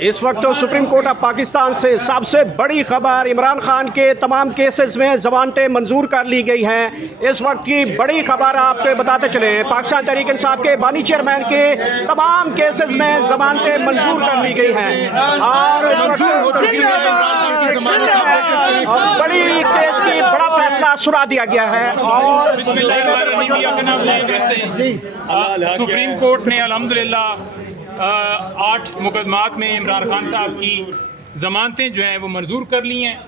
इस वक्त तो सुप्रीम कोर्ट ऑफ पाकिस्तान से सबसे बड़ी खबर, इमरान खान के तमाम केसेस में ज़मानतें मंजूर कर ली गई हैं। इस वक्त की बड़ी खबर आपको बताते चले, पाकिस्तान तहरीक इंसाफ के बानी चेयरमैन के तमाम केसेस में ज़मानतें मंजूर कर ली गई हैं और बड़ी केस की बड़ा फैसला सुना दिया गया है। और सुप्रीम कोर्ट ने अल्हम्दुलिल्लाह 8 मुकदमात में इमरान खान साहब की ज़मानतें जो हैं वो मंजूर कर ली हैं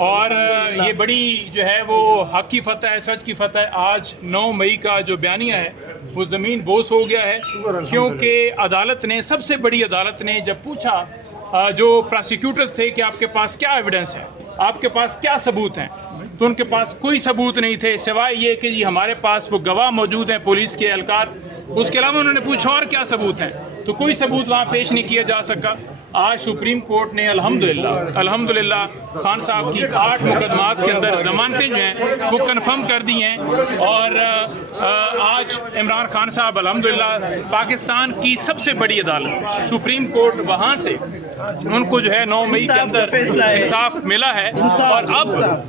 और ये बड़ी जो है वो हक की फतह है, सच की फतह है। आज 9 मई का जो बयानिया है वो ज़मीन बोस हो गया है, क्योंकि अदालत ने, सबसे बड़ी अदालत ने जब पूछा जो प्रोसिक्यूटर्स थे कि आपके पास क्या एविडेंस है, आपके पास क्या सबूत हैं, तो उनके पास कोई सबूत नहीं थे सिवाय ये कि जी हमारे पास वो गवाह मौजूद हैं, पुलिस के एहलकार। उसके अलावा उन्होंने पूछा और क्या सबूत हैं, तो कोई सबूत वहाँ पेश नहीं किया जा सका। आज सुप्रीम कोर्ट ने अल्हम्दुलिल्लाह खान साहब की 8 मुकदमात के अंदर ज़मानतें जो हैं वो कंफर्म कर दी हैं और आज इमरान खान साहब अल्हम्दुलिल्लाह पाकिस्तान की सबसे बड़ी अदालत सुप्रीम कोर्ट, वहाँ से उनको जो है 9 मई के अंदर इंसाफ मिला है। और अब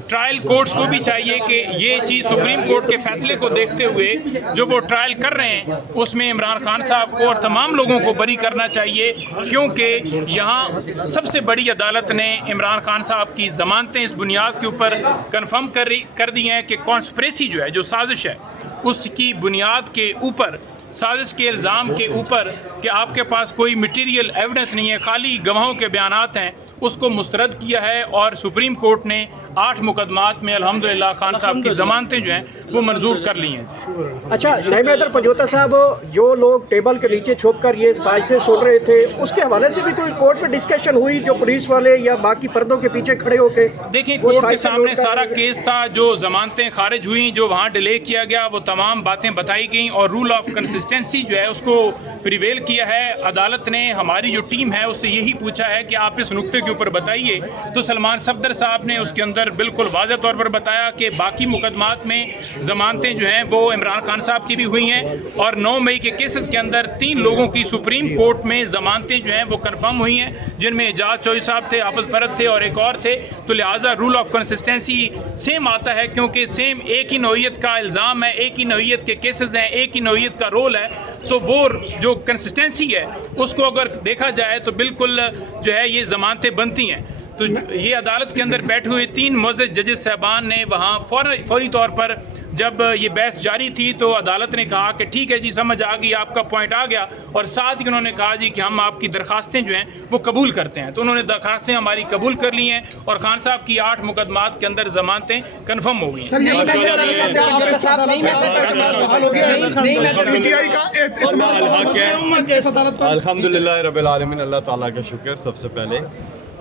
ट्रायल कोर्ट्स को भी चाहिए कि ये चीज़ सुप्रीम कोर्ट के फैसले को देखते हुए जो वो ट्रायल कर रहे हैं उसमें इमरान खान साहब को और तमाम लोगों को बरी करना चाहिए, क्योंकि यहाँ सबसे बड़ी अदालत ने इमरान खान साहब की ज़मानतें इस बुनियाद के ऊपर कंफर्म कर दी हैं कि कॉन्स्पिरेसी जो है, जो साजिश है, उसकी बुनियाद के ऊपर, साजिश के इल्ज़ाम के ऊपर कि आपके पास कोई मटीरियल एविडेंस नहीं है, खाली गवाहों के बयानात हैं, उसको मुस्तरद किया है। और सुप्रीम कोर्ट ने 8 मुकदमात में अल्हम्दुलिल्लाह खान साहब की ज़मानतें जो हैं वो मंजूर कर ली हैं। अच्छा, नईम हैदर पंजोता साहब, जो लोग टेबल के नीचे छुप कर ये साजिशें सुन रहे थे, उसके हवाले से भी कोई कोर्ट में डिस्कशन हुई, जो पुलिस वाले या बाकी पर्दों के पीछे खड़े होके? देखिए, कोर्ट के सामने सारा केस था, जो ज़मानतें खारिज हुई, जो वहाँ डिले किया गया, वो तमाम बातें बताई गई और रूल ऑफ कंसिस्टेंसी जो है उसको प्रिवेल किया है। अदालत ने, हमारी जो टीम है उससे यही पूछा है कि आप इस नुक्ते के ऊपर बताइए, तो सलमान सफदर साहब ने उसके अंदर बिल्कुल वाज़ेह तौर पर बताया कि बाकी मुकदमात में ज़मानतें जो हैं वो इमरान खान साहब की भी हुई हैं और 9 मई के केसेस के अंदर 3 लोगों की सुप्रीम कोर्ट में ज़मानतें जो हैं वो कंफर्म हुई हैं, जिनमें एजाज चौधरी साहब थे, हाफिज फरद थे और एक और थे। तो लिहाजा रूल ऑफ कंसिस्टेंसी सेम आता है, क्योंकि सेम एक ही नौइयत का इल्ज़ाम है, एक ही नौइयत के केसेस हैं, एक ही नौइयत का रोल है, तो वो जो कंसिस्टेंसी है उसको अगर देखा जाए तो बिल्कुल जो है ये ज़मानतें बनती हैं। तो ये अदालत के अंदर बैठे हुए 3 मुअज़्ज़ज़ जजेस साहबान ने वहाँ फौरी तौर पर जब ये बहस जारी थी तो अदालत ने कहा कि ठीक है जी, समझ आ गई, आपका पॉइंट आ गया, और साथ ही उन्होंने कहा जी कि हम आपकी दरखास्तें जो हैं वो कबूल करते हैं। तो उन्होंने दरखास्तें हमारी कबूल कर ली हैं और खान साहब की 8 मुकदमात के अंदर ज़मानतें कन्फर्म हो गई। अल्हम्दुलिल्लाह रब्बिल आलमीन, अल्लाह ताला का शुक्र। सबसे पहले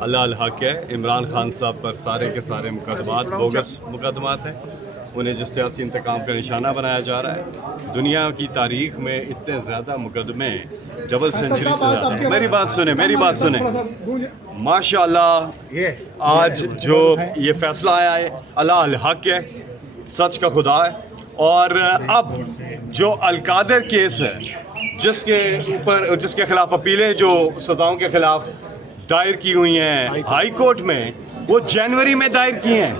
अल्लाह अल हक है, इमरान खान साहब पर सारे के सारे मुकदमात बोगस मुकदमात हैं, उन्हें जिस सियासी इंतकाम का निशाना बनाया जा रहा है। दुनिया की तारीख में इतने ज़्यादा मुकदमे डबल सेंचुरी से ज़्यादा है। मेरी बात सुने माशाअल्लाह, आज जो ये फ़ैसला आया है, अल्लाह अल हक है, सच का खुदा है। और अब जो अलकादर केस है, जिसके खिलाफ अपीलें जो सज़ाओं के खिलाफ दायर की हुई हैं हाई कोर्ट में, वो जनवरी में दायर की हैं।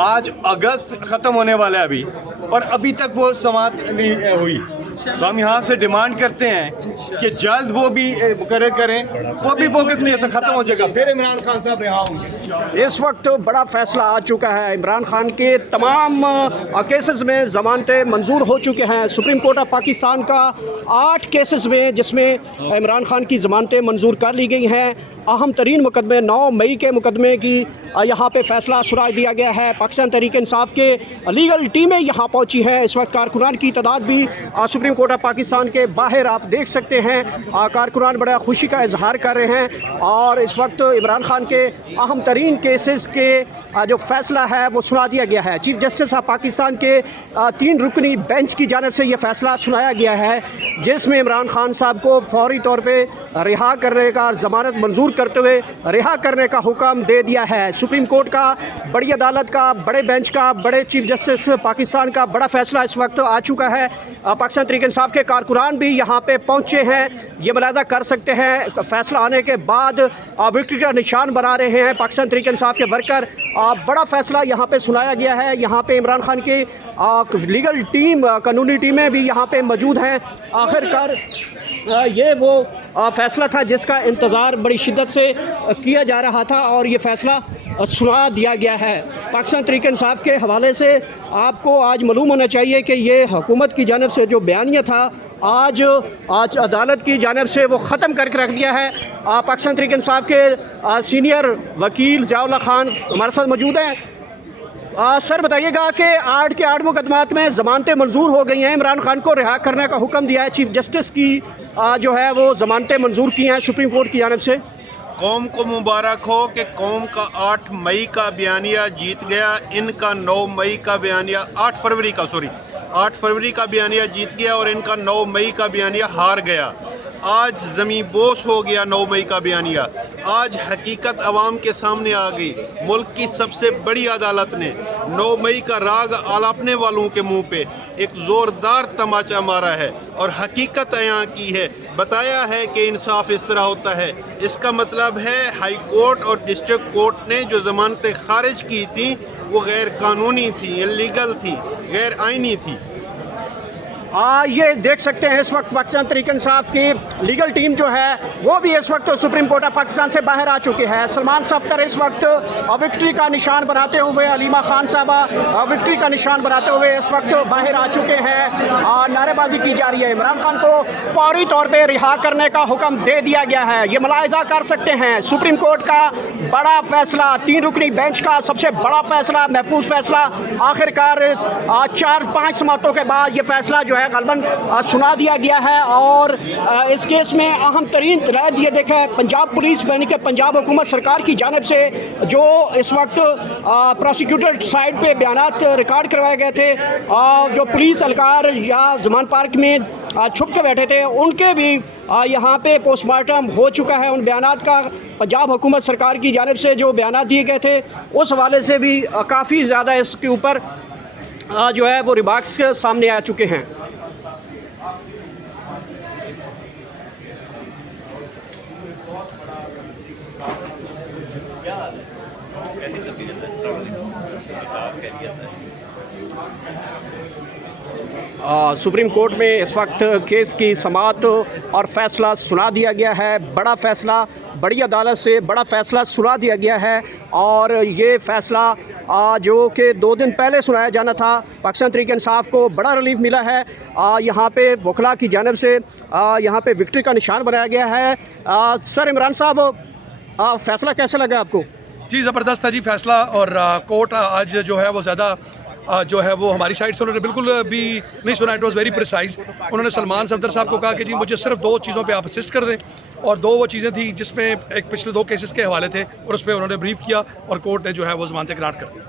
आज अगस्त ख़त्म होने वाला है अभी, और अभी तक वो समाप्त नहीं हुई। तो हम यहाँ से डिमांड करते हैं कि जल्द वो भी मुकर्रर करें, वो भी बोगस नहीं ख़त्म हो जाएगा, फिर इमरान खान साहब रिहा होंगे। इस वक्त बड़ा फैसला आ चुका है, इमरान खान के तमाम केसेस में ज़मानतें मंजूर हो चुके हैं। सुप्रीम कोर्ट ऑफ पाकिस्तान का 8 केसेस में, जिसमें इमरान खान की ज़मानतें मंजूर कर ली गई हैं। अहम तरीन मुकदमे 9 मई के मुकदमे की यहाँ पे फ़ैसला सुना दिया गया है। पाकिस्तान तहरीक इंसाफ के लीगल टीमें यहाँ पहुँची हैं। इस वक्त कारकुनान की तादाद भी सुप्रीम कोर्ट ऑफ पाकिस्तान के बाहर आप देख सकते हैं। कारकुनान बड़ा खुशी का इजहार कर रहे हैं और इस वक्त इमरान खान के अहम तरीन केसेस के जो फ़ैसला है वो सुना दिया गया है। चीफ जस्टिस ऑफ पाकिस्तान के 3 रुकनी बेंच की जानिब से ये फ़ैसला सुनाया गया है, जिसमें इमरान खान साहब को फौरी तौर पर रिहा करने का, ज़मानत मंजूर मंजूर करते हुए रिहा करने का हुक्म दे दिया है। सुप्रीम कोर्ट का, बड़ी अदालत का, बड़े बेंच का, बड़े चीफ जस्टिस पाकिस्तान का बड़ा फैसला इस वक्त आ चुका है। पाकिस्तान तहरीक इंसाफ के कारकुनान भी यहाँ पे पहुँचे हैं, ये मुलाहजा कर सकते हैं। फैसला आने के बाद विक्ट्री का निशान बना रहे हैं पाकिस्तान तहरीक इंसाफ के वर्कर। बड़ा फैसला यहाँ पे सुनाया गया है। यहाँ पे इमरान खान की लीगल टीम, कानूनी टीमें भी यहाँ पे मौजूद हैं। आखिरकार ये वो फ़ैसला था जिसका इंतज़ार बड़ी शिद्दत से किया जा रहा था और ये फ़ैसला सुना दिया गया है। पाकिस्तान तहरीक इंसाफ के हवाले से आपको आज मालूम होना चाहिए कि ये हुकूमत की जानिब से जो बयानिया था आज अदालत की जानिब से वो ख़त्म करके रख दिया है। पाकिस्तान तहरीक इंसाफ के सीनियर वकील ज़ियाउल्लाह खान हमारे साथ मौजूद हैं। सर बताइएगा कि 8 के 8 मुकदमात में ज़मानतें मंजूर हो गई हैं। इमरान खान को रिहा करने का हुक्म दिया है। चीफ जस्टिस की जो है वो ज़मानतें मंजूर की हैं सुप्रीम कोर्ट की जानिब से। कौम को मुबारक हो कि कौम का 8 मई का बयानिया जीत गया। इनका 9 मई का बयानिया 8 फरवरी का बयानिया जीत गया और इनका 9 मई का बयानिया हार गया। आज ज़मीं बोस हो गया 9 मई का बयानिया। आज हकीकत अवाम के सामने आ गई। मुल्क की सबसे बड़ी अदालत ने 9 मई का राग आलापने वालों के मुंह पे एक ज़ोरदार तमाचा मारा है और हकीकत अयां की है। बताया है कि इंसाफ इस तरह होता है। इसका मतलब है हाई कोर्ट और डिस्ट्रिक्ट कोर्ट ने जो ज़मानतें खारिज की थी वो गैर कानूनी थी, इल्लीगल थी, गैर आइनी थी। ये देख सकते हैं इस वक्त पाकिस्तान तहरीक इंसाफ की लीगल टीम जो है वो भी इस वक्त सुप्रीम कोर्ट ऑफ पाकिस्तान से बाहर आ चुकी है। सलमान सफ्तर इस वक्त विक्ट्री का निशान बनाते हुए, अलीमा खान साहबा विक्ट्री का निशान बनाते हुए इस वक्त बाहर आ चुके हैं और नारेबाजी की जा रही है। इमरान खान को फौरी तौर पर रिहा करने का हुक्म दे दिया गया है। ये मुलाहिजा कर सकते हैं सुप्रीम कोर्ट का बड़ा फैसला, 3 रुकनी बेंच का सबसे बड़ा फैसला, महफूज फैसला। आखिरकार 4-5 समातों के बाद ये फैसला जो है गलबन सुना दिया गया है और इस केस में अहम तरीन राय दिए देखे पंजाब पुलिस यानी कि पंजाब हुकूमत सरकार की जानिब से जो इस वक्त प्रोसिक्यूटर साइड पे बयानात रिकॉर्ड करवाए गए थे और जो पुलिस अलकार या जमान पार्क में छुप के बैठे थे उनके भी यहाँ पे पोस्टमार्टम हो चुका है। उन बयानात का पंजाब हुकूमत सरकार की जानिब से जो बयानात दिए गए थे उस हवाले से भी काफ़ी ज़्यादा इसके ऊपर जो है वो रिमार्क्स सामने आ चुके हैं। सुप्रीम कोर्ट में इस वक्त केस की समाअत और फैसला सुना दिया गया है। बड़ा फैसला, बड़ी अदालत से बड़ा फैसला सुना दिया गया है और ये फैसला जो कि 2 दिन पहले सुनाया जाना था। पाकिस्तान तहरीक इंसाफ को बड़ा रिलीफ मिला है। यहाँ पे वकला की जानिब से यहाँ पे विक्ट्री का निशान बनाया गया है। सर इमरान साहब, फैसला कैसा लगा आपको? जी ज़बरदस्त है जी फैसला और कोर्ट आज जो है वो ज़्यादा जो है वो हमारी साइड से उन्होंने बिल्कुल भी नहीं सुना। It was very precise. उन्होंने सलमान सफदर साहब को कहा कि जी मुझे सिर्फ 2 चीज़ों पे आप असिस्ट कर दें और 2 वो चीज़ें थी जिसमें एक पिछले 2 केसेस के हवाले थे और उस पर उन्होंने ब्रीफ किया और कोर्ट ने जो है वो ज़मानतें ग्रांट कर दी।